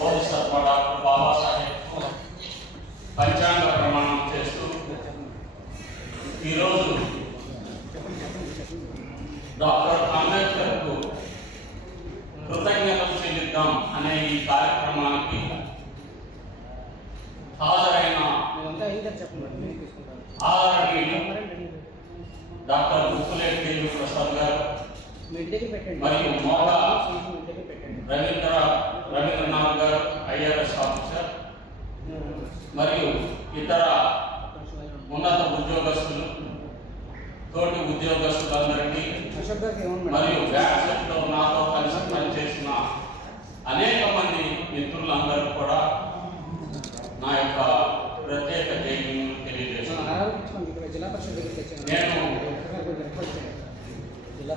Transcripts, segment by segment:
Bodhisattva doctor Babasaheb పంచాంగ ప్రమాణం చేస్తూ ఈరోజు డాక్టర్ అంబేద్కర్కు కృతజ్ఞతలు చెల్లిద్దాం అనే ఈ కార్యక్రమానికి హాజరైన డాక్టర్ ముక్కులేటి దేవి ప్రసాద్ గారు మరియు మోగా రవీంద్రనాథ్ గారు ఐఆర్ఎస్ ఆఫీసర్ మరియు ఇతర ఉన్నత ఉద్యోగస్తులు తోటి ఉద్యోగస్తులందరికీ మరియు బ్యాచ్లో నాతో కలిసి పనిచేసిన అనేక మంది మిత్రులందరూ కూడా నా యొక్క ప్రత్యేక జైలు తెలియజేస్తున్నాను. నేను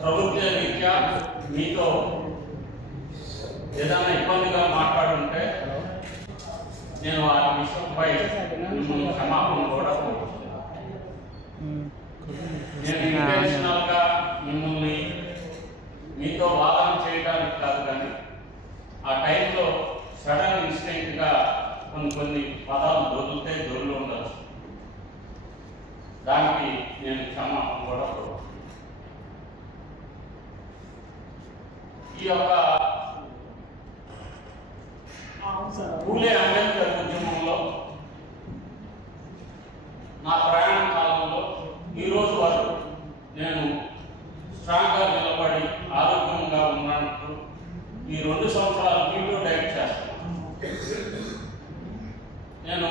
ప్రభుత్వ రీత్యా మీతో ఏదైనా ఇబ్బందిగా మాట్లాడుంటే నేను ఆ విషయంపై మిమ్మల్ని క్షమాపణ కూడా నేను ఇంటెన్షనల్గా మిమ్మల్ని మీతో వాదన చేయడానికి కాదు, కానీ ఆ టైంలో సడన్ ఇన్సిడెంట్గా కొన్ని పదాలు దొర్లు ఉండొచ్చు. దానికి నేను క్షమాపణ కూడా ఈ యొక్క పూలే అంబేద్కర్ ఉద్యమంలో నా ప్రయాణ కాలంలో ఈరోజు వరకు నేను స్ట్రాంగ్గా నిలబడి ఆరోగ్యంగా ఉన్నట్టు ఈ 2 సంవత్సరాలు వీడియో డైట్ చేస్తాను. నేను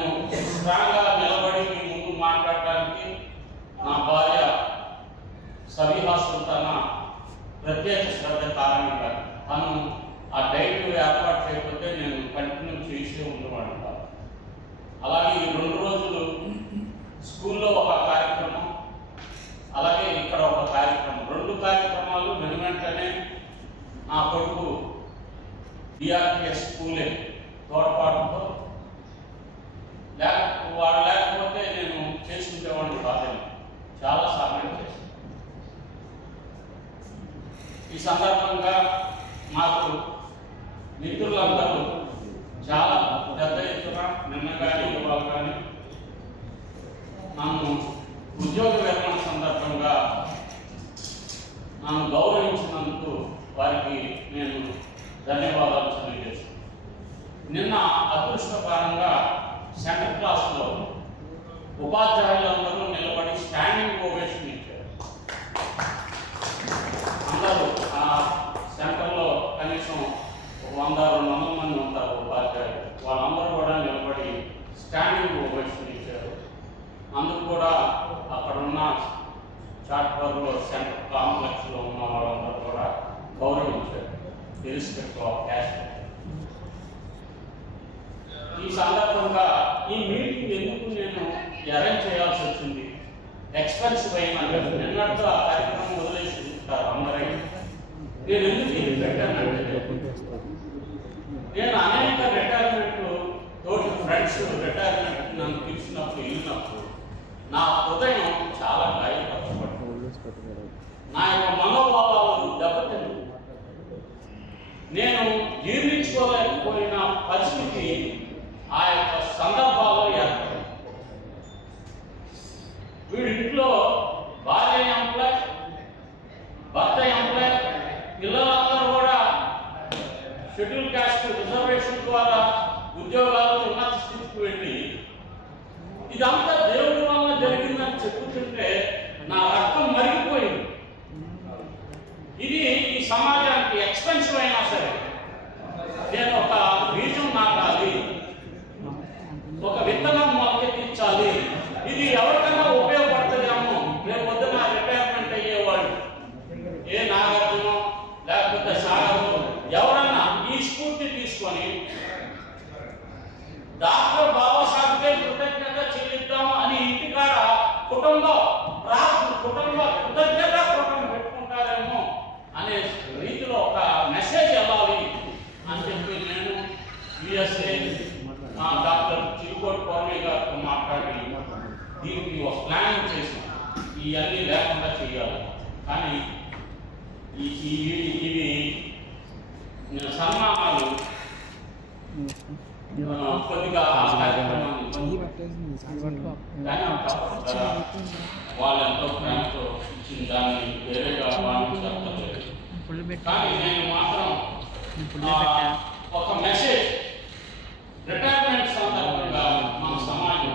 స్ట్రాంగ్గా నిలబడి మీ ముందు మాట్లాడటానికి నా భార్య సబీహా సుల్తానా ప్రత్యేక శ్రద్ధ కారణంగా తను ఆ డైట్ ఏర్పాటు చేయకపోతే నేను కంటిన్యూ చేసే ఉండేవాడు కాదు. అలాగే ఈ 2 రోజులు స్కూల్లో ఒక కార్యక్రమం, అలాగే ఇక్కడ ఒక కార్యక్రమం, 2 కార్యక్రమాలు వెనువెంటనే నా కొడుకు డిఆర్పిఎస్ స్కూలే తోడ్పాటుతో వాడు లేకపోతే నేను చేసుకునేవాడిని కాదని చాలా సహాయం చేశాను. ఈ సందర్భంగా నాకు మిత్రులందరూ చాలా పెద్ద ఎత్తున నిన్న కానీ ఇవాళ కానీ నన్ను ఉద్యోగ విరమణ సందర్భంగా నన్ను గౌరవించినందుకు వారికి నేను ధన్యవాదాలు తెలియజేస్తాను. నిన్న అదృష్టకరంగా సెంటర్ క్లాస్లో ఉపాధ్యాయులందరూ నిలబడి స్టాండింగ్ ఓవేషన్ ఇచ్చారు. అందరూ ఆ సెంటర్లో కనీసం 100-200 మంది ఉంటారు ఉపాధ్యాయులు, వాళ్ళందరూ కూడా నిలబడి స్టాండింగ్ ఓవేషన్ ఇచ్చారు. అందుకు కూడా అక్కడున్న చాట్వర్లో సెంటర్ కాంప్లెక్స్లో ఉన్న వాళ్ళందరూ కూడా గౌరవించారు, ఇర్రెస్పెక్టివ్ ఆఫ్ క్యాస్ట్. ఈ సందర్భంగా ఈ మీటింగ్ ఎందుకు నేను అరేంజ్ చేయాల్సి వచ్చింది, ఎక్స్పెన్సివ్ అయినంటే నిన్నట్టు ఆ కార్యక్రమం వదిలేసి ఉంటారు అందరూ. నేను ఎందుకు ఇది పెట్టానంటే నేను అనేక రిటైర్మెంట్ తోటి ఫ్రెండ్స్ రిటైర్మెంట్ నన్ను పిలిచినప్పుడు వెళ్ళినప్పుడు నా హృదయం చాలా గాయపరచబడింది, నా యొక్క మనోభావాలు దెబ్బతింది. నేను జీర్ణించుకోలేకపోయిన పరిస్థితి ఆ యొక్క సందర్భాల్లో ఏర్పడింది. వీడింట్లో భార్య ఎంప్లాయ్, భర్త ఎంప్లాయ్, పిల్లలందరూ కూడా షెడ్యూల్ కాస్ట్ రిజర్వేషన్ ద్వారా ఉద్యోగాలు ఉన్నత స్థితికి వెళ్ళి ఇదంతా దేవుడి వల్ల జరిగిందని చెప్పుతుంటే నా రక్తం మరిగిపోయింది. ఇది ఈ సమాజానికి ఎక్స్పెన్సివ్ అయినా సరే నేను ఒక బీజం నాటాలి, ఒక విత్తనం మొలకెత్తించాలి, ఇది ఎవరికైనా ఉపయోగపడుతుందేమో. రేపు పొద్దున రిటైర్మెంట్ అయ్యేవాళ్ళు ఏ నాగార్జునో లేకపోతే సాగరు ఎవరన్నా ఈ స్ఫూర్తి తీసుకొని డాక్టర్ బాబాసాహెబ్కే కృతజ్ఞత చెల్లిద్దాము అని ఇంటికాడ కుటుంబ కృతజ్ఞత కుటుంబం పెట్టుకుంటారేమో అనే రీతిలో ఒక మెసేజ్ వెళ్ళాలి అని చెప్పి నేను యుఎస్ఏ డాక్టర్ చిరుకోటి పౌర్ణమి గారితో మాట్లాడి దీనికి ఒక ప్లానింగ్ చేసి ఇవన్నీ లేకుండా చేయాలి. కానీ ఇవి సన్మానాలు కొద్దిగా వాళ్ళు ఎంతో ప్రేమతో ఇచ్చిన దాన్ని వేరేగా భావించలేదు. కానీ నేను మాత్రం ఒక మెసేజ్ రిటైర్మెంట్ సందర్భంగా మన సమాజం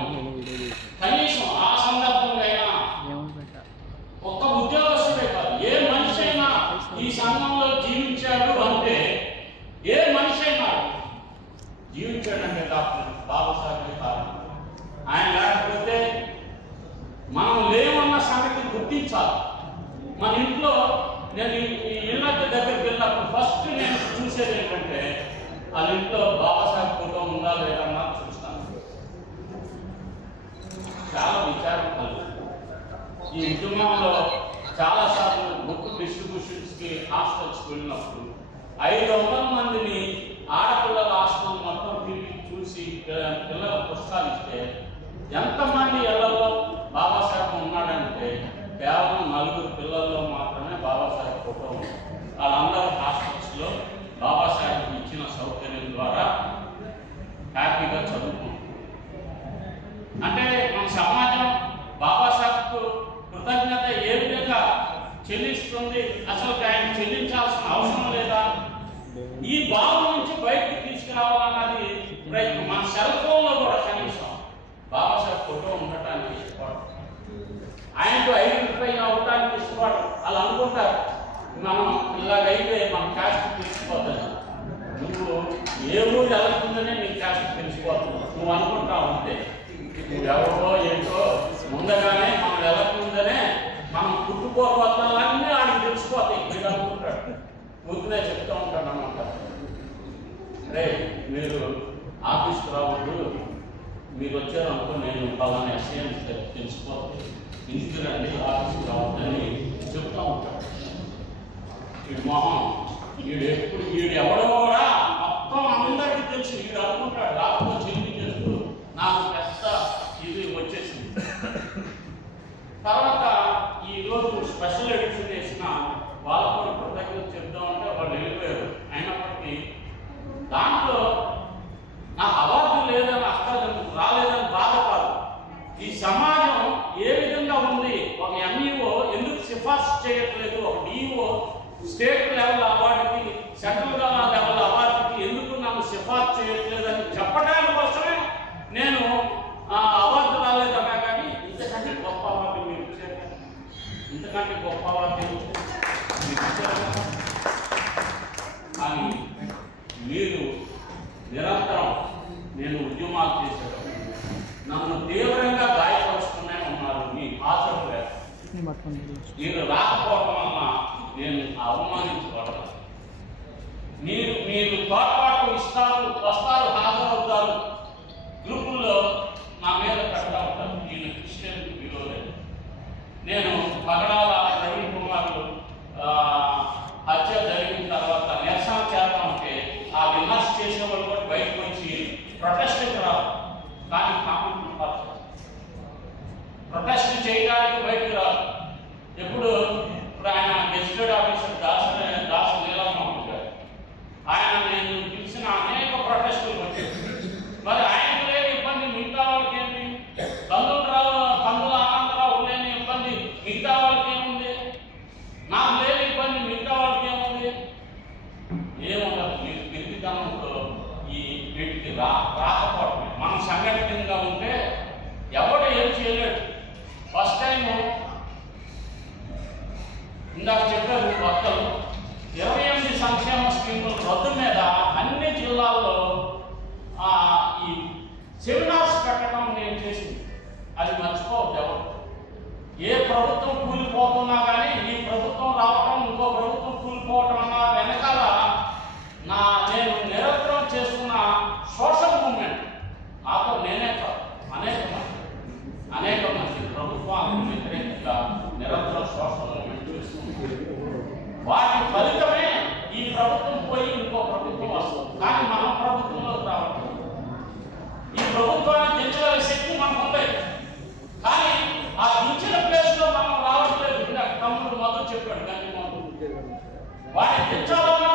కనీసం ఆ సందర్భంగా ఒక్క ఉద్యోగస్తుడే కాదు, ఏ మనిషి అయినా ఈ సంఘంలో జీవించాడు అంటే, ఏ మనిషి అయినా జీవించాడంటే డాక్టర్ బాబాసాహెబ్ కారణం. ఆయన లేకపోతే మనం లేమన్న సంగతి గుర్తించాలి. మన ఇంట్లో నేను ఈ ఇళ్ళ దగ్గరికి వెళ్ళినప్పుడు ఫస్ట్ నేను చూసేది ఏంటంటే వాళ్ళ ఇంట్లో బాబాసాహెబ్ ఫోటో ఉందా లేదన్నా చూస్తాను. చాలా విచారం కలుగుతుంది. ఈ ఉద్యమంలో చాలాసార్లు బుక్ డిస్ట్రిబ్యూషన్స్కి హాస్టల్స్కి వెళ్ళినప్పుడు 500 మందిని ఆడపిల్లల హాస్టల్ మొత్తం తిరిగి చూసి పిల్లల పుస్తకాలు ఇస్తే ఎంతమంది ఇళ్లలో బాబాసాహెబ్ ఉన్నాడంటే కేవలం 4 పిల్లల్లో మాత్రమే బాబాసాహెబ్ ఫోటో ఉంది. వాళ్ళందరూ హాస్టల్స్లో బాబాసాహెబ్ ఇచ్చిన సౌకర్యం ద్వారా హ్యాపీగా చదువుకుంటారు. అంటే మన సమాజం బాబాసాహెబ్కు కృతజ్ఞత ఏ విధంగా చెల్లిస్తుంది, అసలు ఆయన చెల్లించాల్సిన అవసరం లేదా, ఈ భావం నుంచి బయటకు తీసుకురావాలన్నది ప్రయత్నం. మన సెల్ ఫోన్లో కూడా కనీసం బాబాసాహెబ్ ఫోటో ఉండటానికి ఇష్టపడదు, ఆయనకు ఐడెంటిఫై అవడానికి ఇష్టపడదు. అలా అనుకుంటారు మనం ఇలాగైతే మన క్యాస్ట్ తెలిసిపోతుంది, నువ్వు ఏ ఊరు వెళ్తుందనే నీ క్యాస్ట్ తెలిసిపోతుంది, నువ్వు అనుకుంటావు అంతే. నువ్వెవరో ఏంటో ముందుగానే మనం వెళ్ళకుందనే మనం పుట్టుకోవతాలన్నీ ఆడికి తెలిసిపోతాయి. మీరు అనుకుంటాడు, ఊరినే చెప్తూ ఉంటాడు అన్నమాట. రే మీరు ఆఫీస్కి రావద్దు, మీరు వచ్చారనుకో నేను పలానా ఎస్ఐ తెలిసిపోతుంది, ఇంటికి రండి ఆఫీస్కి రావద్దని చెప్తూ ఉంటాడు. వీడి మొహం వీడు ఎవడో కూడా మొత్తం అందరికీ తెలుసు. వీడు అనుకుంటాడు రాకపోతే చెల్లి చేస్తూ నాకు పెద్ద ఇది వచ్చేసింది. తర్వాత ఈరోజు స్పెషల్ ఎడిషన్ చేసిన వాళ్ళ కూడా కృతజ్ఞత చెప్తామంటే వాళ్ళు వెళ్ళిపోయారు. అయినప్పటికీ దాంట్లో నాకు అవార్డు లేదని అక్కడ రాలేదని బాధ కాదు. ఈ సమాజం ఏ విధంగా ఉంది, ఒక ఎంఈఓ ఎందుకు సిఫార్సు చేయట్లేదు, ఒక డిఈఓ స్టేట్ లెవెల్ అవార్డుకి సెంట్రల్ లెవెల్ అవార్డుకి ఎందుకు నన్ను సిఫార్సు చేయట్లేదు అని చెప్పడానికి కోసమే నేను అవార్డు రాలేదన్నా. కానీ ఇంతకంటే గొప్ప అవార్డు మీరు ఇచ్చారు, ఇంతకంటే గొప్ప అవార్డు కానీ మీరు నిరంతరం నేను ఉద్యమాలు చేసేటప్పుడు నన్ను తీవ్రంగా గాయపరుచుకునే ఉన్నారు. మీ హాజరు లేదు, మీరు రాకపోవడం వల్ల నేను అవమానించబడతాను. మీరు తోడ్పాటు ఇస్తారు, వస్తారు, హాజరవుతారు, గ్రూపుల్లో నా మీద పెడతా ఉంటారు. నేను క్రిస్టియన్ విరోధి. నేను పగడాల ప్రవీణ్ కుమార్ హత్య జరిగిన తర్వాత నిరసన చేద్దామంటే ఆ విమర్శ చేసే వాళ్ళు కూడా బయటకు వచ్చి ప్రొటెస్ట్కి రావు, కానీ కామెంట్ ప్రొటెస్ట్ చేయడానికి బయటకు రాదు. ఇప్పుడు ఆయన గెజిటెడ్ ఆఫీసర్ దాసు నీలమ్మ ఉంటారు. ఆయన నేను పిలిచిన అనేక ప్రొటెస్టులు వచ్చాయి. మరి ఆయనకు లేని ఇబ్బంది మిగతా వాళ్ళకి ఏంటి? కందుల ఆనందరావు లేని ఇబ్బంది మిగతా వాళ్ళకి ఏముంది? నాకు లేని ఇబ్బంది మిగతా వాళ్ళకి ఏముంది? ఏముండదు. మీరు పెరిగితనంతో ఈ వీటికి రాకపోవటమే. మనం సంఘటితంగా ఉంటే ఎవడు ఏం చేయలేడు. ఫస్ట్ టైం ఇందాక చెప్పారు వక్తలు 28 సంక్షేమ స్కీముల రద్దు మీద అన్ని జిల్లాల్లో ఈ సెమినార్స్ పెట్టడం నేను చేసింది. అది మర్చిపోవద్దు ఎవరు. ఏ ప్రభుత్వం కూలిపోతున్నా కానీ ఈ ప్రభుత్వం రావడం, ఇంకో ప్రభుత్వం కూలిపోవటం అన్న వెనకాల నేను నిరంతరం చేస్తున్న సోషల్ మూవ్మెంట్. నాతో నేనే కాదు, అనేక మంది ప్రభుత్వానికి వ్యతిరేకంగా నిరంతరం సోషల్ మూవ్మెంట్ చేస్తున్నారు. వాటి ఫలితమే ఈ ప్రభుత్వం పోయి ఇంకో ప్రభుత్వం వస్తుంది. కానీ మన ప్రభుత్వంలో రావట్లేదు. ఈ ప్రభుత్వాన్ని దించగల శక్తి మనకు ఉంది, కానీ ఆ దించిన ప్లేస్ లో మనం రావట్లేదు. తమ్ముడు మొదలు చెప్పాడు, కానీ వాటిని దించాలన్నా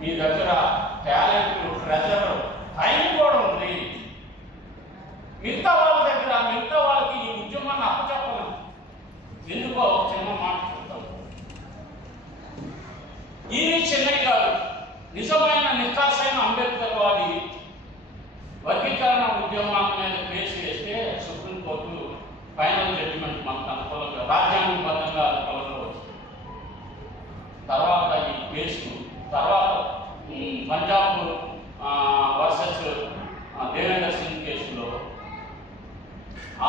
మీ దగ్గర టాలెంట్, ట్రెజర్, టైం కూడా ఉంది. మిగతా వాళ్ళ దగ్గర మిగతా వాళ్ళకి ఈ ఉద్యమాన్ని అప్పచెప్పను. ఎందుకో చిన్న మాట చెప్తాం. ఈ చెన్నై గారు నిజమైన నిష్కాసైన అంబేద్కర్ వాది వర్గీకరణ ఉద్యమం మీద కేసు వేస్తే సుప్రీంకోర్టు ఫైనల్ జడ్జిమెంట్ మనకు అనుకూలంగా రాజ్యాంగబద్ధంగా అనుకూలంగా వచ్చింది. తర్వాత ఈ కేసు తర్వాత పంజాబ్ వర్సెస్ దేవేందర్ సింగ్ కేసులో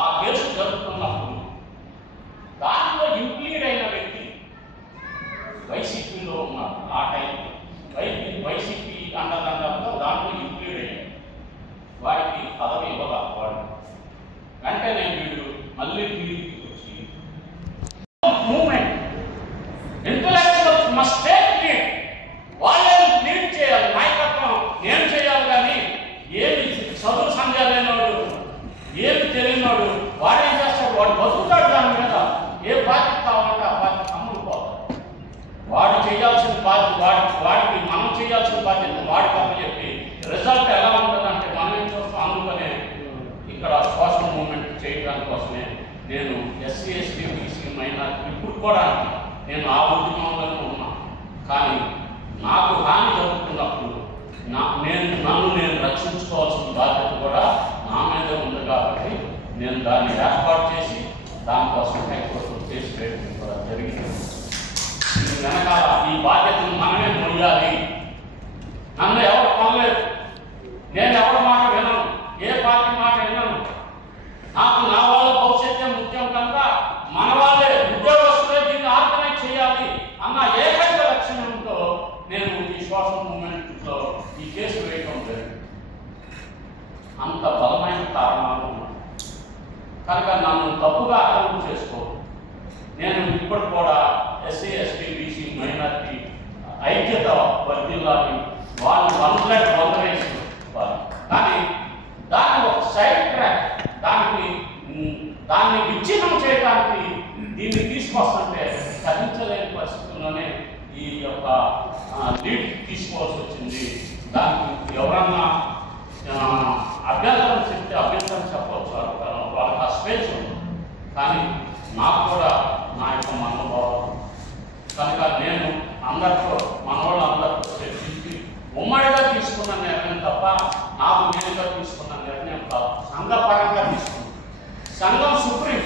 ఆ కేసు జరుగుతున్నప్పుడు దాంట్లో ఇంప్లీడ్ అయిన వ్యక్తి వైసీపీలో ఉన్నారు. ఆ టైంలో వైసీపీ అండదండలతో దాంట్లో ఇంప్లీడ్ అయ్యాడు. వాడికి పదవి ఇవ్వగా వాడు వెంటనే వీడు మళ్ళీ టీడీపీకి వచ్చి movement intellectual must take lead. వాళ్ళే లీడ్ చేయాలి, నాయకత్వం ఏం చేయాలి. కానీ ఏమి చదువు సంధ్య లేనివాడు, ఏమి తెలియనివాడు వాడేం చేస్తాడు? వాడు బతుకుతాడు. దాని మీద ఏ బాధ్యత కావాలంటే ఆ బాధ్యత అమ్ముడుపోతాడు. వాడు చేయాల్సిన బాధ్యత వాడికి మనం చేయాల్సిన బాధ్యత వాడికి అప్పచెప్పి రిజల్ట్ ఎలా ఉంటుందంటే మనం ఏం చూస్తాం. అందుకనే ఇక్కడ సోషల్ మూవ్మెంట్ చేయడానికి కోసమే నేను ఎస్సీ ఎస్టీ బీసీ మైనారిటీ ఇప్పుడు కూడా నేను ఆ ఉద్యమంలోనే ఉన్నా. కానీ నాకు హాని జరుగుతున్నప్పుడు నన్ను నేను రక్షించుకోవాల్సిన బాధ్యత కూడా నా మీద ఉంది. కాబట్టి నేను దాన్ని ఏర్పాటు చేసి దానికోసం హైకోర్టు కేసు వేయడం కూడా జరిగింది. వెనకాల ఈ బాధ్యతను మనమే మొయ్యాలి. నన్ను ఎవరు కొనలేదు, నేను ఎవరి మాట వినను, ఏ పార్టీ మాట వినను. నాకు నా వాళ్ళ భవిష్యత్తే ముఖ్యం కనుక మన వాళ్ళే ఉద్యోగస్తులే దీన్ని ఆర్గనైజ్ చేయాలి అన్న ఏకైక లక్ష్యంతో నేను ఈ సోషల్ మూవ్మెంట్లో ఈ కేసు వేయడం జరిగింది. అంత బలమైన కారణాలు ఉన్నాయి కనుక నన్ను తప్పుగా అర్థం చేసుకో. నేను ఇప్పుడు కూడా ఎస్సీ ఎస్టీ బీసీ మైనారిటీ ఐక్యత వర్ధిల్లాలి, వాళ్ళు వందరేసి కానీ దాన్ని ఒక సైడ్ ట్రాక్ దాన్ని విచ్ఛిన్నం చేయడానికి దీన్ని తీసుకొస్తుంటే సహించలేని పరిస్థితుల్లోనే ఈ యొక్క లీడ్ తీసుకోవాల్సి వచ్చింది. దానికి ఎవరన్నా అభ్యంతరం చెప్తే అభ్యంతరం చెప్పవచ్చు, వాళ్ళకి ఆ స్పేస్ ఉంది. కానీ నాకు కూడా నా యొక్క మనోభావం కనుక నేను అందరితో మనవాళ్ళందరితో చర్చించి ఉమ్మడిగా తీసుకున్న నిర్ణయం తప్ప నాకు నేనుగా తీసుకున్న నిర్ణయం కాదు. సంఘపరంగా తీసుకున్నాను. సంఘం సుప్రీం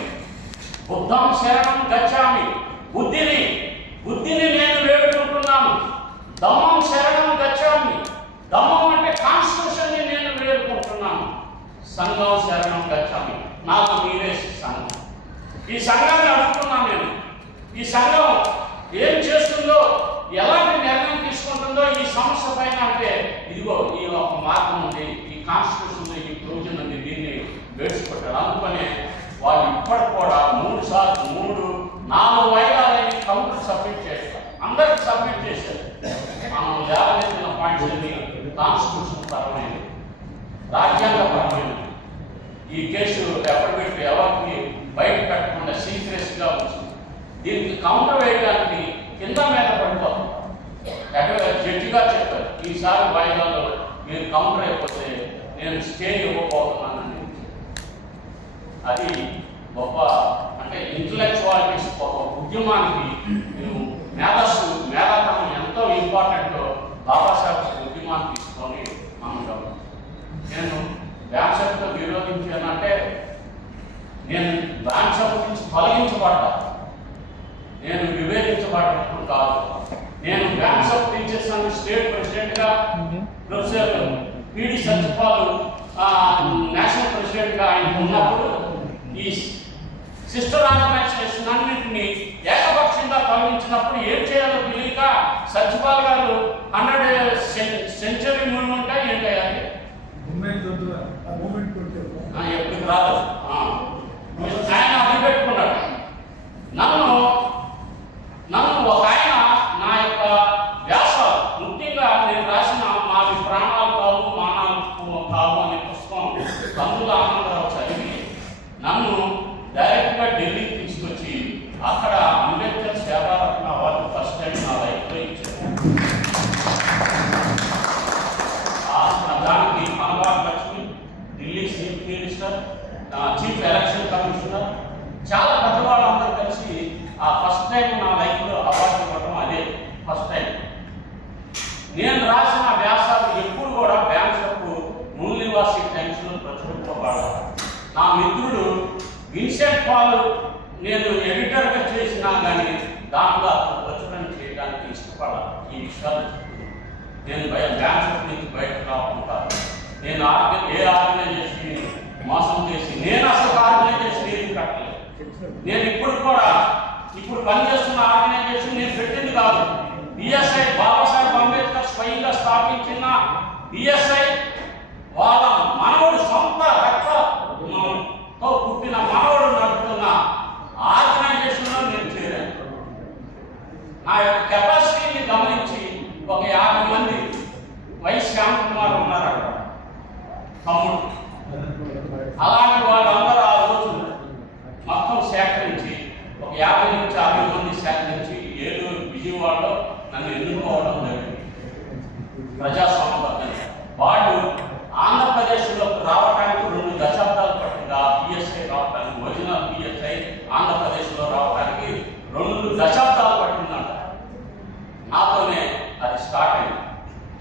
బుద్ధం శరణం గచ్చామి. బుద్ధిని నేను వేడుకుంటున్నాను. దమ్మం శరణం గచ్చామి. దమ్మం అంటే కాన్స్టిట్యూషన్ ని నేను వేడుకుంటున్నాను. సంఘం శరణం గచ్చామి. నాకు మీరే సంఘం. ఈ సంఘాన్ని అడుగుతున్నాను నేను. ఈ సంఘం ఏం చేస్తుందో, ఎలాంటి నిర్ణయం తీసుకుంటుందో ఈ సమస్య పైన అంటే ఇదిగో ఈ ఒక మార్గం ఉంది, ఈ కాన్స్టిట్యూషన్ ఈ ప్రొవిజన్ ఉంది, దీన్ని వేసుకుంటారు. అందుకనే వాళ్ళు ఇప్పటికి కూడా 4 వాయిదాలని కౌంటర్ సబ్మిట్ చేస్తారు. అందరికి సబ్మిట్ చేశారు. మనం లేవనెత్తిన పాయింట్స్ అన్ని కాన్స్టిట్యూషన్ పరమైనది, రాజ్యాంగపరమైనది. ఈ కేసు ఎఫిడవిట్ ఎవరికి బయట పెట్టకుండా సీక్రెట్గా వచ్చింది. దీనికి కౌంటర్ వేయడానికి కింద మీద పడిపోతుంది. జడ్జిగా చెప్పారు, ఈసారి వాయిదాలో మీరు కౌంటర్ అయిపోతే నేను స్టే ఇవ్వబోతున్నానని. అది గొప్ప అంటే ఇంటలెక్చువాలిటీస్ ఒక ఉద్యమానికి మేధాతనం ఎంతో ఇంపార్టెంటో బాబాసాహెబ్ ఉద్యమాన్ని తీసుకొని మనం నేను బ్యాంక్షప్తో విరోధించానంటే నేను బ్యాంక్షప్ నుంచి తొలగించబడ్డా, నేను వివేచించబడినప్పుడు కాదు. నేను బ్యాంక్షప్ టీచర్స్ స్టేట్ ప్రెసిడెంట్గా, ప్రొఫెసర్ పిడి సత్యపాల్ నేషనల్ ప్రెసిడెంట్గా ఆయన ఉన్నప్పుడు ఈ సిస్టర్ ఆర్గనైజేషన్ అన్నింటినీ ఏకపక్షంగా తొలగించినప్పుడు ఏం చేయాలో తెలియక సత్యపాల్ గారు 100 సెంచరీ మూవ్మెంట్ ఏంటంటే ఎప్పుడు రాదు ఆయన అది పెట్టుకున్నాడు. నన్ను ఒక ఆయన నా యొక్క వ్యాసాలు ముఖ్యంగా నేను రాసిన మావి ప్రాణాలు కావు మానాలు కావు అనే పుస్తకం కందుల ఆనందరావు చదివి నన్ను డైరెక్ట్గా ఢిల్లీకి తీసుకొచ్చి అక్కడ అంబేద్కర్ సేవారత్న అవార్డు ఫస్ట్ టైం నా లైఫ్లో ఇచ్చారు. చాలా పెద్దవాళ్ళందరూ కలిసి ఆ ఫస్ట్ టైం నా లైఫ్లో అవార్డు ఇవ్వడం అదే ఫస్ట్ టైం. నేను రాసిన వ్యాసాలు ఎప్పుడు కూడా బ్యాంక్ మూల్యవాసి టైమ్స్లో ప్రచురింపబడాలి. నా మిత్రుడు విన్సెంట్ పాల్ నేను ఎడిటర్గా చేసినా కానీ దాంట్లో అతను ప్రచురణ చేయడానికి ఇష్టపడాలి. ఈ విషయాలు నేను బ్యాంక్ నుంచి బయటకు రాకుండా నేను ఏ ఆర్గనైజేషన్ మోసం చేసి నేను అసలు ఆర్గనైజేషన్ ఏది కట్టలేదు. నేను ఇప్పుడు పనిచేస్తున్న ఆర్గనైజేషన్ నేను పెట్టింది కాదు. బిఎస్ఐ బాబాసాహెబ్ అంబేద్కర్ స్వయంగా స్థాపించిన బిఎస్ఐ వాళ్ళ మనవుడు సొంత రక్తంతో పుట్టిన మనవుడు నడుపుతున్న ఆర్గనైజేషన్లో నేను చేరాను. నా యొక్క కెపాసిటీని గమనించి ఒక 50 మంది వైస్ శ్యామ్ కుమార్ ఉన్నారు అక్కడ తమ్ముడు. అలాంటి వాళ్ళందరూ ఆ రోజు మొత్తం సేకరించి ఒక 50 నుంచి 60 మంది సేకరించి ఏలూరు విజయవాడలో నన్ను ఎన్నుకోవడం జరిగింది ప్రజాస్వామ్యబద్ధంగా. వాళ్ళు ఆంధ్రప్రదేశ్లోకి రావడానికి 2 దశాబ్దాలు పట్టింది. ఆ బిఎస్ఐ రావడానికి, ఒరిజినల్ బిఎస్ఐ ఆంధ్రప్రదేశ్లో రావడానికి 2 దశాబ్దాలు పట్టిందంట. నాతోనే అది స్టార్ట్ అయింది.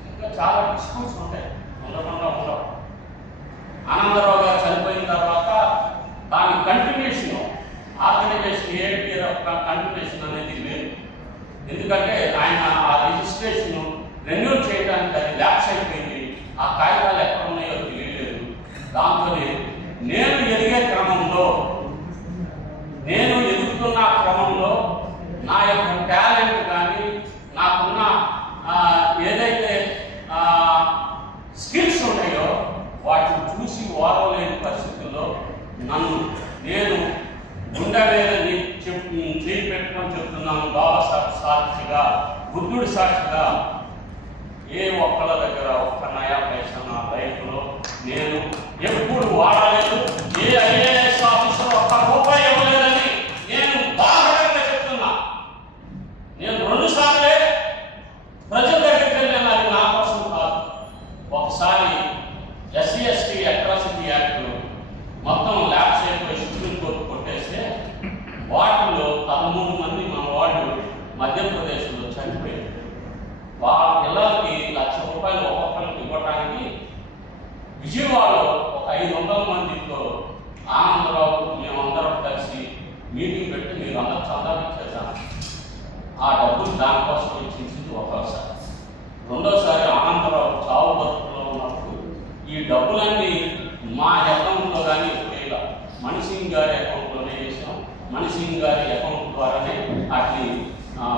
ఇంకా చాలా డిస్కౌంట్స్ ఉంటాయి, ఉండకుండా ఉండవు. ఆనందరావు గారు చనిపోయిన తర్వాత దాని కంటిన్యూషన్ ఆర్గనైజేషన్ ఏపీ కంటిన్యూషన్ అనేది లేదు. ఎందుకంటే ఆయన ఆ రిజిస్ట్రేషన్ రెన్యూల్ చేయడానికి అది ల్యాప్స్ అయిపోయింది. ఆ కాగితాలు ఎక్కడ ఉన్నాయో తెలియలేదు. దాంతోనే నేను ఎదుగుతున్న క్రమంలో నా యొక్క టాలెంట్ కానీ నాకున్న ఏదైతే స్కిల్స్ ఉన్నాయో వాటిని చూసి ఓర్వలేని పరిస్థితుల్లో నేను గుండె మీద చేయి పెట్టుకొని చెప్తున్నాను. బాబాసాహెబ్ సాక్షిగా, బుద్ధుడి సాక్షిగా ఏ ఒక్కళ్ళ దగ్గర ఒక్క నయా పైసా నా లైఫ్లో నేను ఎప్పుడు వాడలేదు. ఏ ఐఏఎస్ ఆఫీసర్ ఒక్క రూపాయి ఇవ్వలేదని నేను బాధగా చెప్తున్నా. నేను 2 సార్లే ప్రజల దగ్గరికి వెళ్ళాను. అది నా కోసం కాదు. ఒకసారి ఎస్సీ ఎస్టీ అట్రాసిటీ యాక్ట్ మొత్తం ల్యాబ్స్ అయిపోయి సుప్రీంకోర్టు కొట్టేస్తే వాటిలో 13 మంది మన వాళ్ళు మధ్యప్రదేశ్లో చనిపోయారు. వాళ్ళ పిల్లలకి ₹1,00,000 ఒక్కొక్కరికి ఇవ్వడానికి విజయవాడలో ఒక 500 మందితో ఆనందరావు మేమందరం కలిసి మీటింగ్ పెట్టి మీరు అందరూ చందాలు ఇచ్చేసాను. ఆ డబ్బులు దానికోసం ఇచ్చింది ఒకసారి. రెండోసారి ఆనందరావు చావు బతుకులో ఉన్నప్పుడు ఈ డబ్బులన్నీ మా అకౌంట్లో కానీ వేయాల మణిసింగ్ గారి అకౌంట్లోనే వేసాం. మణిసింగ్ గారి అకౌంట్ ద్వారానే వాటిని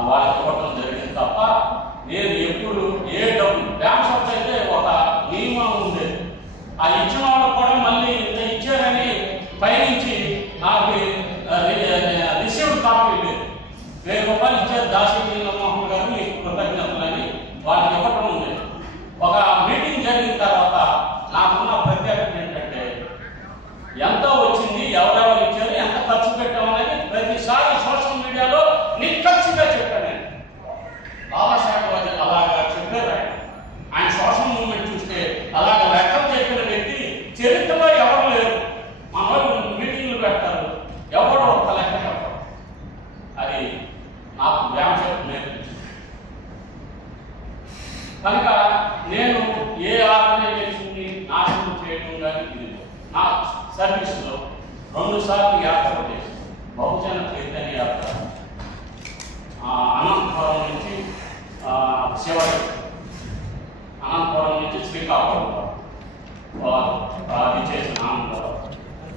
వాళ్ళకి ఇవ్వటం జరిగింది తప్ప నేను ఎప్పుడు ఏ డబ్బు బ్యాంక్ అయితే ఒక నియమం ఉండేది. ఆ ఇచ్చిన వాళ్ళకు కూడా మళ్ళీ ఇంత ఇచ్చారని పైనుంచి నాకు రిసీవ్డ్ కాపీ లేదు. ₹1000 ఇచ్చారు దాసి మోహన్ గారు మీకు కృతజ్ఞతలని వాళ్ళకి ఇవ్వటం ఉండేది. ఒక మీటింగ్ జరిగిన తర్వాత నాకున్న ప్రత్యేకత ఏంటంటే ఎంత వచ్చింది, ఎవరెవరు ఇచ్చారు, ఎంత ఖర్చు పెట్టామనేది ప్రతిసారి సోషల్ మీడియాలో నిక్కచ్చిగా చెప్పాను. నేను బాబాసాహెబ్ అలాగా చెప్పారు. ఆయన సోషల్ మూవ్మెంట్ చూస్తే అలాగ లెక్కలు చెప్పిన వ్యక్తి చరిత్రలో ఎవరు లేరు. మా వాళ్ళు మీటింగ్లు పెడతారు, ఎవరో ఒక లెక్క చెప్పారు. అది నాకు వ్యాపారం నేర్పించింది. కనుక నేను ఏ ఆర్గనైజేషన్ని నాశనం చేయడం కానీ ఇది నా సర్వీస్లో 2 సార్లు యాత్ర చేసి బహుజన చైతన్య యాత్ర అనంతపురం నుంచి శివరి, అనంతపురం నుంచి శ్రీకాకుళం అది చేసిన ఆనందరావు,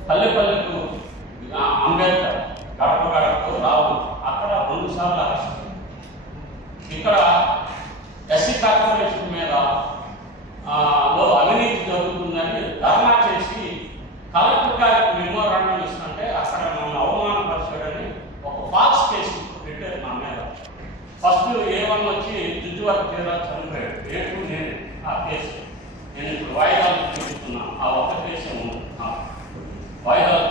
పల్లెపల్లెకు అంబేద్కర్, గడప గడపకు రావు, అక్కడ 2 సార్లు అరెస్ట్. ఇక్కడ ఎస్సీ కార్పొరేషన్ మీద అవినీతి జరుగుతుందని ధర్నా చేసి కలెక్టర్ గారికి మెమోరాండం ఇస్తుంటే అక్కడ నన్ను అవమానపరిచాడని ఒక ఫాల్స్ కేసు పెట్టారు నా మీద. ఫస్ట్ A1 వచ్చి జుజువారి తీరాలు చనిపోయాడు. A2 నేను ఆ కేసు నేను ఇప్పుడు వాయిదాలు చూపిస్తున్నా. ఆ ఒక్క కేసు వాయిదాలు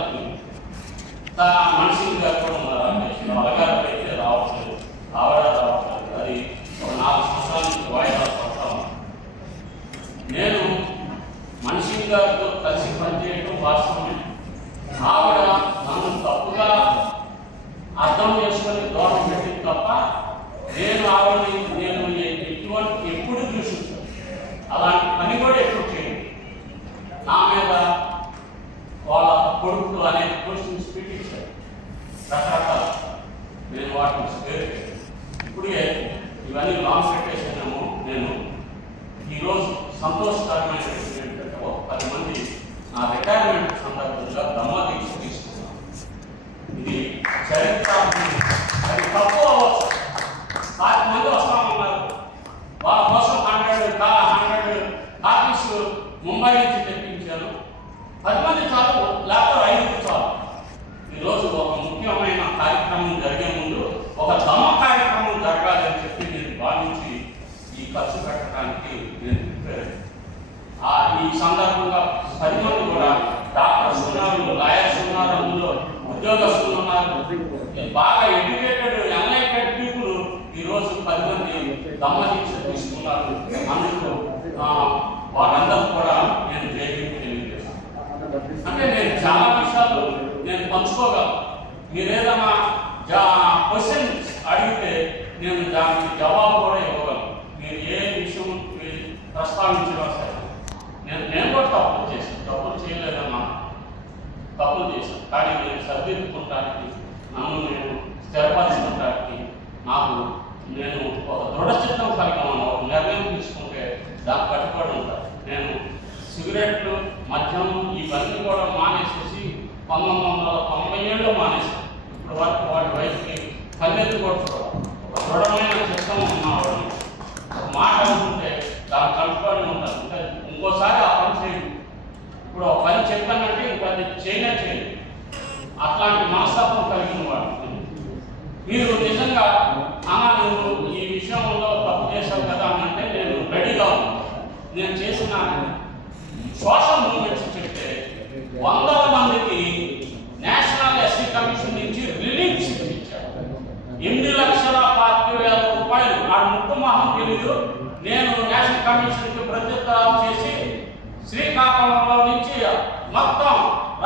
మనిషిని గారు కూడా ఉన్నారు. ఆ కేసు అలగారు అయితే రావట్లేదు, ఆవిడ రావట్లేదు. అది ఒక 4 సంవత్సరాల నుంచి వాయిదాలు పడతాము. నేను మనిషి గారితో కలిసి పనిచేయడం వాస్తవమే. ఆవిడ నన్ను తప్పుగా నేను ఎప్పుడు చూసి అలాంటి పని కూడా ఎప్పుడు చేయండి. నా మీద వాళ్ళ కొడుకులు అనేక క్వశ్చన్స్ పెట్టించారు రకరకాల. నేను వాటిని స్పేర్ చేయాలి. ఇప్పుడే ఇవన్నీ లాంగ్ పెట్టేసానేమో. నేను ఈరోజు సంతోషకరమైన విషయం ఏంటంటే ఒక 10 మంది నా రిటైర్మెంట్ సందర్భంగా దమ్మ దీక్ష తీసుకున్నాను. ఇది చరిత్ర. అది తప్పు అవ్వచ్చు. 10 మంది వస్తామన్నారు. వాళ్ళ కోసం 100 కాపీస్ ముంబై నుంచి తెప్పించాను. 10 మంది చాలు, లేకపోతే 5 చాలు. ఈరోజు ఒక ముఖ్యమైన కార్యక్రమం జరిగే ముందు ఒక దమ్మ కార్యక్రమం జరగాలి అని చెప్పి నేను భావించి ఈ ఖర్చు పెట్టడానికి నేను ప్రిపేర్. ఈ సందర్భంగా 10 మంది కూడా డాక్టర్స్ ఉన్నారు, లాయర్స్ ఉన్నారు, అందులో ఉద్యోగస్తులు ఉన్నారు, బాగా ఎడ్యుకేటెడ్ ఎన్లైటెడ్ పీపుల్ ఈరోజు 10 మంది దమ్మ దీక్ష తీసుకున్నారు. అందుకు వాళ్ళందరూ కూడా నేను జైలు తెలియజేస్తాను. అంటే నేను చాలా విషయాలు నేను పంచుకోగలను. మీరు ఏదైనా క్వశ్చన్స్ అడిగితే నేను దానికి జవాబు కూడా ఇవ్వగలను. మీరు ఏ విషయం ప్రస్తావించినా సరే నేను కూడా తప్పులు చేశాను. తప్పులు చేయలేదన్నా, తప్పులు చేశాను. కానీ నేను సరిదిద్దుకుంటానికి, నన్ను నేను స్థిరపరచుకుంటానికి నేను ఒక దృఢచిత్తం కలిగి ఉన్నాను. ఒక నిర్ణయం తీసుకుంటే దాన్ని కట్టుబడి ఉంటాను. నేను సిగరెట్లు, మద్యం ఇవన్నీ కూడా మానేసేసి 1997లో మానేశాను. ఇప్పటి వరకు వాటి వయసుకి కన్నెత్తి కూడా చూడాలి. ఒక దృఢమైన చిత్తం ఉన్నవాడు ఒక మాట అనుకుంటే దాన్ని కట్టుబడి ఉంటాను. ఇంకా ఇంకోసారి ఆ పని చేయదు. ఇప్పుడు ఒక పని చెప్పానంటే ఇంక అది చేయలేదు. అట్లాంటి మనస్తత్వం కలిగిన వాడు. మీరు నిజంగా నువ్వు ఈ విషయంలో తప్పు చేశావు కదా అని అంటే నేను రెడీగా ఉన్నాను. నేను చేసిన సోషల్ మూవ్మెంట్స్ చెప్తే 100 మందికి నేషనల్ ఎస్సీ కమిషన్ నుంచి రిలీఫ్ ఇచ్చారు. 8,40,000 రూపాయలు. ఆ ముక్కు మొహం తెలీదు. నేను నేషనల్ కమిషన్కి ప్రత్యుత్తరాలు చేసి శ్రీకాకుళంలో నుంచి మొత్తం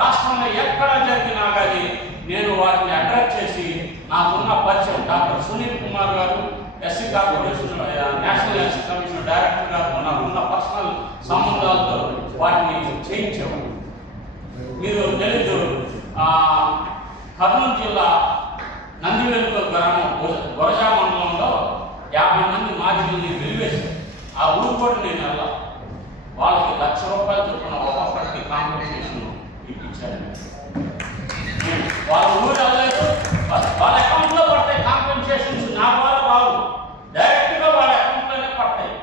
రాష్ట్రంలో ఎక్కడ జరిగినా కానీ నేను వాటిని అడ్రస్ చేసి నాకున్న పరిచయం డాక్టర్ సునీల్ కుమార్ గారు SC corporation national SC commission director గారు నాకున్న పర్సనల్ సంబంధాలతో వాటిని చేయించేవాడు. మీరు తెలీదు, కర్నూలు జిల్లా నందివెలుగు గ్రామం గొరజా మండలంలో 50 మంది మాదిరిని వెలివేశారు. ఆ ఊరు కూడా నేను వెళ్ళా. వాళ్ళకి ₹1,00,000 చొప్పున ఒక్కొక్కరికి కాంపెన్సేషన్ ఇప్పించారు. వాళ్ళ ఊరు వెళ్ళలేదు. వాళ్ళ అకౌంట్లో పడతాయి కాంపెన్సేషన్స్. నా ద్వారా రావు, డైరెక్ట్గా వాళ్ళ అకౌంట్లోనే పడతాయి.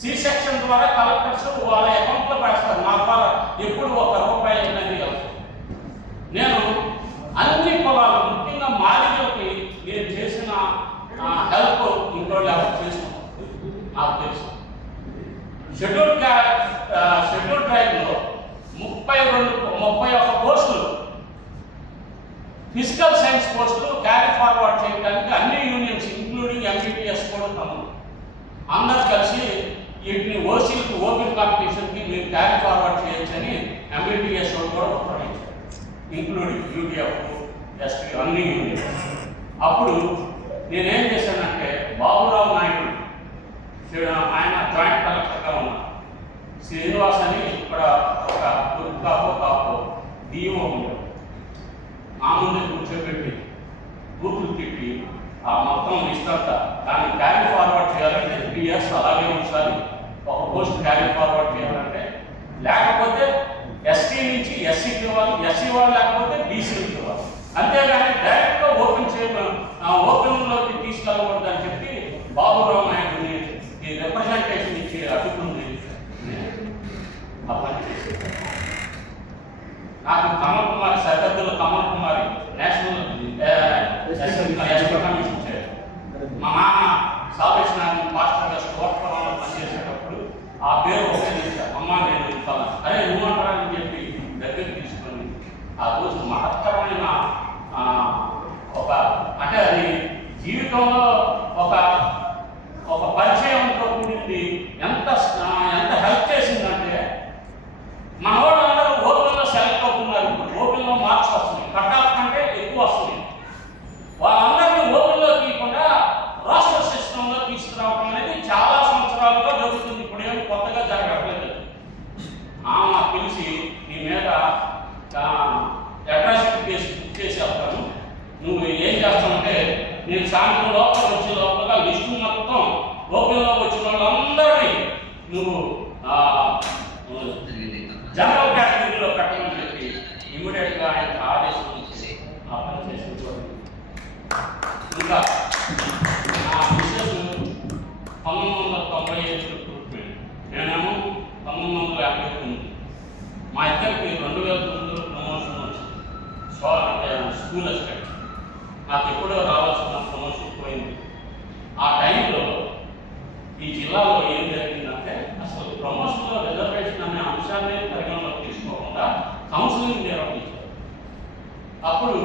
సి సెక్షన్ ద్వారా కలెక్టర్స్ వాళ్ళ అకౌంట్లో పెడతారు. నా ద్వారా ఎప్పుడు ₹1 అనేది వెళ్తాయి. నేను అన్ని పొలాలు, ముఖ్యంగా మాదిగలకి నేను చేసిన హెల్ప్ ఇంట్లో ఎవరు చేస్తున్నాను నాకు తెలుసు. షెడ్యూల్ ట్రైబ్లో 31 పోస్టులు, ఫిజికల్ సైన్స్ పోస్టులు క్యారీ ఫార్వర్డ్ చేయడానికి అన్ని యూనియన్స్ ఇంక్లూడింగ్ ఎంబీటీఎస్ కూడా ఉన్నాము. అందరు కలిసి వీటిని ఓసీలకు ఓపెన్ కాంపిటీషన్కి మీరు క్యారీ ఫార్వర్డ్ చేయొచ్చని ఎంబీటీఎస్ కూడా ప్రకటించారు, ఇంక్లూడింగ్ యూడిఎఫ్, ఎస్టీ అన్ని యూనియన్స్. అప్పుడు నేనేం చేశానంటే బాబురావు నాయుడు ఆయన జాయింట్ కలెక్టర్గా ఉన్నారు. శ్రీనివాస్ అని ఇక్కడ ఒక కాపో డిఓ ఉంటారు. నా ముందే కూర్చోబెట్టి బూతులు తిట్టి ఆ మొత్తం లిస్ట్ అంతా దాన్ని క్యారీ ఫార్వర్డ్ చేయాలంటే 3 years అలాగే ఉంచాలి. ఒక పోస్ట్ క్యారీ ఫార్వర్డ్ చేయాలంటే, లేకపోతే ఎస్టీ నుంచి ఎస్సీకి ఇవ్వాలి, ఎస్సీ వాళ్ళు లేకపోతే బీసీకి ఇవ్వాలి. అంతేగాని డైరెక్ట్గా ఓపెన్లోకి తీసుకెళ్ళకూడదు అని చెప్పి బాబురావు నాయుడుని ఈ రిప్రజెంటేషన్ ఇచ్చి అడ్డుకుంది. ఆ పని చేసి నాకు కమల్ కుమార్, సరిహద్దుల కమల్ కుమారి నేషనల్ ఎస్టీ కమిషన్ చేయాలి. మా నాన్న సావేశ్వరాన్ని పాస్టర్గా కోటపురంలో పనిచేసేటప్పుడు ఆ పేరు ఉపయోగించారు. అమ్మ నేను ఇస్తాను, అరే నువ్వంటారని చెప్పి దగ్గరికి తీసుకొని ఆ రోజు మహత్తరమైన ఒక అంటే అది జీవితంలో ఒక పరిచయంతో కూడింది. ఎంత హెల్ప్ చేసిందంటే మన వాళ్ళందరూ ఓపెన్లో సెలెక్ట్ అవుతున్నారు. ఇప్పుడు ఓపెన్లో మార్క్స్ వస్తున్నాయి. నేను సాయంత్రం లోపల వచ్చే లోపల లిస్టు మొత్తం ఓపెన్లో వచ్చిన వాళ్ళందరినీ నువ్వు జనరల్ కేటగిరీలో పెట్టమని చెప్పి ఇమీడియట్గా ఆయన ఆదేశం ఇచ్చి ఆ పని చేసి ఇంకా నా మిస్సెస్ 1995 రిక్రూట్మెంట్, నేనేమో 1959. మా ఇద్దరికి 2009లో ప్రమోషన్ వచ్చింది. School assistant. నాకు ఎప్పుడో రావాల్సిన ప్రమోషన్ పోయింది. ఆ టైంలో ఈ జిల్లాలో ఏం జరిగిందంటే అసలు ప్రమోషన్లో రిజర్వేషన్ అనే అంశాన్ని పరిగణలోకి తీసుకోకుండా కౌన్సిలింగ్ నిర్వహించారు. అప్పుడు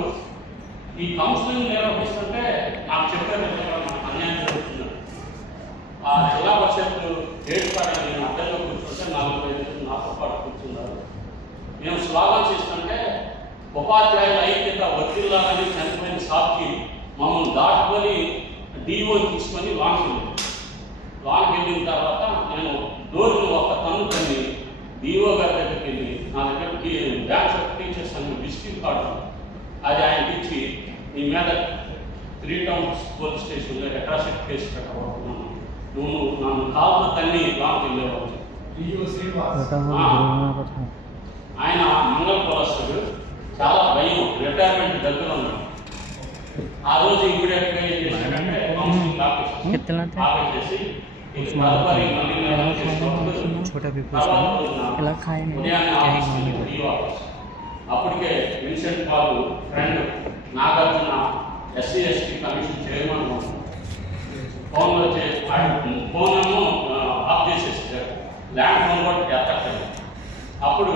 ఈ కౌన్సిలింగ్ నిర్వహిస్తుంటే నాకు చెప్పే విధంగా నాకు అన్యాయం జరుగుతుంది. ఆ జిల్లా పరిషత్ ఏడుపాడు నేను అడ్డంగా కూర్చుంటే 4-5 నాతో పాటు కూర్చున్నారు. మేము స్వాగతం చేస్తుంటే ఉపాధ్యాయుల ఐక్యత వర్తిల్లాలని చనిపోయిన సాక్షి మమ్మల్ని దాటుకొని డిఓని తీసుకొని లాంగ్ వెళ్ళిన తర్వాత నేను డోర్ని ఒక తన్ను తన్ని డిఓ గారి దగ్గరికి వెళ్ళి నా దగ్గరికి బ్యాంక్ ఆఫ్ టీచర్స్ అని విజిటింగ్ కార్డు అది ఆయనకి ఇచ్చి నీ మీద 3 టౌన్స్ పోలీస్ స్టేషన్లో అట్రాసిటీ కేసు పెట్టబోతున్నాను, నువ్వు నన్ను కాదు తన్ని లాంగ్ వెళ్ళేవాడు. ఆయన మంగళ కులస్తుడు, చాలా భయం, రిటైర్మెంట్ దగ్గర ఉన్నాడు. ఆ రోజు ఇమీడియట్గా ఏం చేశాడంటే కౌన్సిలింగ్ ఆపేసి అప్పటికే Vincent Babu friend Nagarjuna SC/ST commission chairman ఫోన్లో ఫోన్ ఆఫ్ చేసేసారు. ల్యాండ్ ఫోన్ కూడా ఎత్తట్లేదు. అప్పుడు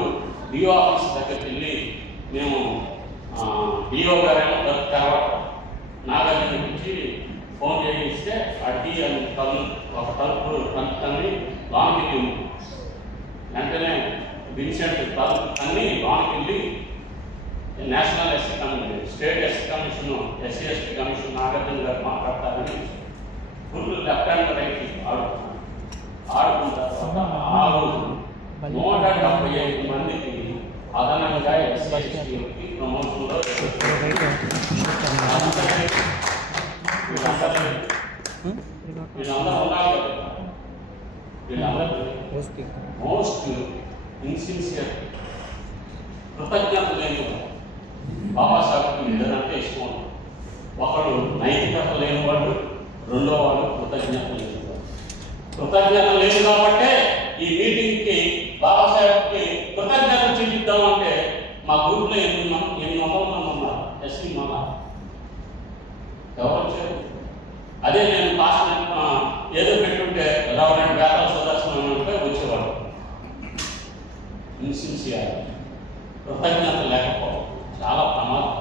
డిఓ ఆఫీస్ దగ్గరికి వెళ్ళి మేము డిఓ గారేమో తర్వాత నాగార్జున నుంచి ఫోన్ చేయిస్తే ఆ టీ అని ఒక తలుపు తన్ని లాంగ్ వెళ్ళి వెంటనే విన్సెంట్ తలుపు తన్ని లాంగ్ వెళ్ళి national SC commission, state SC commission, SC/ST commission Nagarjuna గారు మాట్లాడతారని ఫుల్ లెఫ్ట్ హ్యాండ్ రైట్ ఆడుకున్న తర్వాత ఆ రోజు 175 మందికి అదనంగా SC/ST ప్రమోషన్లో వీళ్ళందరూ ఉన్నారు కదా, వీళ్ళందరూ మోస్ట్ ఇన్సిన్సియర్, కృతజ్ఞత లేని బాబాసాహెబ్కి ఇద్దరంటే ఇష్టం. ఒకడు నైతికత లేనివాడు, రెండో వాడు కృతజ్ఞత లేనివాడు. కృతజ్ఞత లేదు కాబట్టే ఈ మీటింగ్కి బాబాసాహెబ్కి కృతజ్ఞత చూపిద్దామంటే మా గ్రూప్లో 800 మంది ఉన్నారు SC మళ్ళా ఎవరు వచ్చారు. అదే నేను పాస్ ఏదో పెట్టుంటే రెవరెండ్ వేదాల సుదర్శనం అంటే వచ్చేవాడు. ఇన్సిన్సియర్, కృతజ్ఞత లేకపోవడం చాలా ప్రమాదం,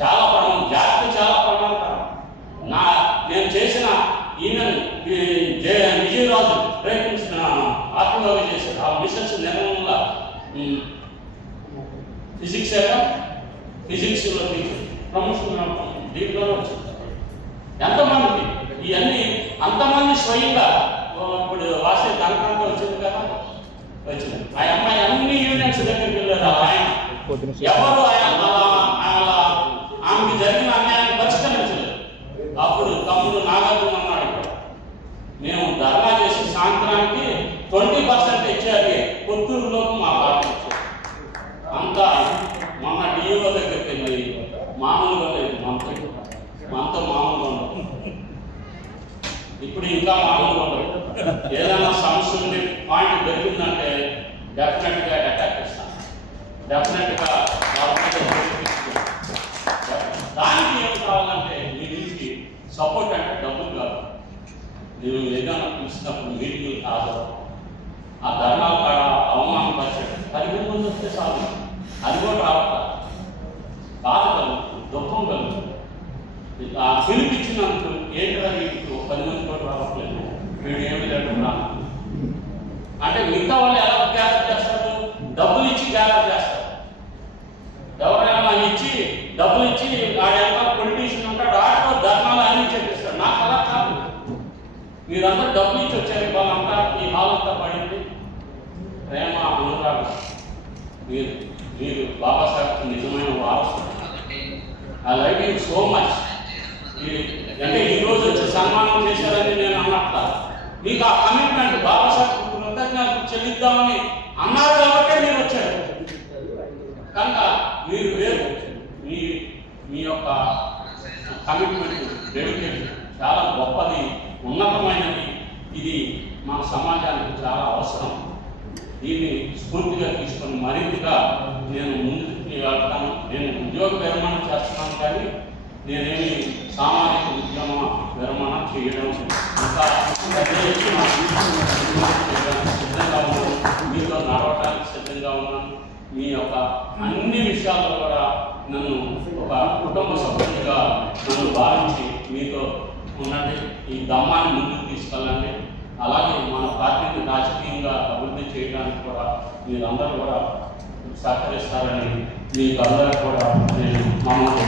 చాలా ప్రమాదం, జాతికి చాలా ప్రమాదకరం. నేను చేసిన ఈమెన్ విజయరాజు ప్రయత్నించిన ఆత్మయోగ చేశారు. ఆ మిషన్స్ నిర్మూలన ఫిజిక్స్లో ప్రమోషన్ దీంట్లో వచ్చింది. ఎంతమందికి ఇవన్నీ అంతమంది స్వయంగా ఇప్పుడు వాసే కనకాంత వచ్చింది కదా, వచ్చింది. ఆ అమ్మాయి అన్ని యూనియన్స్ దగ్గరికి వెళ్ళారు. ఆయన ఎవరు ఆమెకి జరిగిన అన్యాయాన్ని పరిష్కరించలేదు. అప్పుడు తమ్ముడు నాగార్జున అన్నాడు, మేము ధర్నా చేసి సాయంత్రానికి 20% ఇచ్చారు కొత్తూరులోకి మా పార్టీ ఇచ్చారు. అంతా మొన్న డిఓ దగ్గరికి వెళ్ళి మామూలుగా లేదు, మనతో మామూలుగా ఉండదు. ఇప్పుడు ఇంకా మామూలుగా ఉండదు. ఏదైనా సమస్య ఉండి పాయింట్ దొరికిందంటే డెఫినెట్గా అటాక్ చేస్తాను, డెఫినెట్గా దానికి ఏం కావాలంటే మీ నుంచి సపోర్ట్ అంటే డబ్బులు కాదు. నేను ఏదైనా పిలిచినప్పుడు మీటింగ్లు కాదు, ఆ ధర్నాలు కాడ అవమానం పరిచయం 10 మంది వస్తే చాలు, అది కూడా రావట్లా. బాధ కలుగుతుంది, దుఃఖం కలుగుతుంది. ఆ పిలిపించినందుకు ఏంటంటే మీకు 10 మంది కూడా రావట్లేదు, వీడు ఏమి లేదు అంటే మిగతా వాళ్ళు ఎలా గ్యాదర్ చేస్తారు? డబ్బులు ఇచ్చి గ్యాదర్ చేస్తారు. ఎవరైనా ఇచ్చి డబ్బులు ఇచ్చి ఆడేమో పొలిటీషియన్ ఉంటాడు, ఆటో ధర్నాలు అన్ని చెప్పిస్తాడు. నాకు అలా కాదు. మీరందరూ డబ్బులు ఇచ్చి వచ్చారు, వాళ్ళంతా ఈ హాల్ అంతా పడింది. ప్రేమ, అనురాగం. మీరు బాబాసాహెబ్ నిజమైన వారసు. I love you so much. అంటే ఈ రోజు వచ్చి సన్మానం చేశారని నేను అన్నట్ల మీకు ఆ కమిట్మెంట్ బాబాసాహెబ్ కృతజ్ఞతలు చెల్లిద్దామని అన్నారు కాబట్టి మీరు వచ్చారు. కనుక మీరు వేరు మీ యొక్క కమిట్మెంట్ డెడికేషన్ చాలా గొప్పది, ఉన్నతమైనది. ఇది మన సమాజానికి చాలా అవసరం. దీన్ని స్ఫూర్తిగా తీసుకొని మరింతగా నేను ముందుకు వెళ్తాను. నేను ఉద్యోగ విరమణ చేస్తున్నాను, కానీ నేనేమి సామాజిక ఉద్యమ విరమణ చేయడం ఇంకా సిద్ధంగా ఉన్నాను. మీతో నడవటానికి సిద్ధంగా ఉన్నాను. మీ యొక్క అన్ని విషయాల్లో కూడా నన్ను ఒక కుటుంబ సభ్యునిగా నన్ను భావించి మీతో ఉండండి. ఈ దమ్మాన్ని ముందుకు తీసుకెళ్ళండి. అలాగే మన పార్టీని రాజకీయంగా అభివృద్ధి చేయడానికి కూడా మీరందరూ కూడా సహకరిస్తారని మీకు అందరూ కూడా నేను మామూలు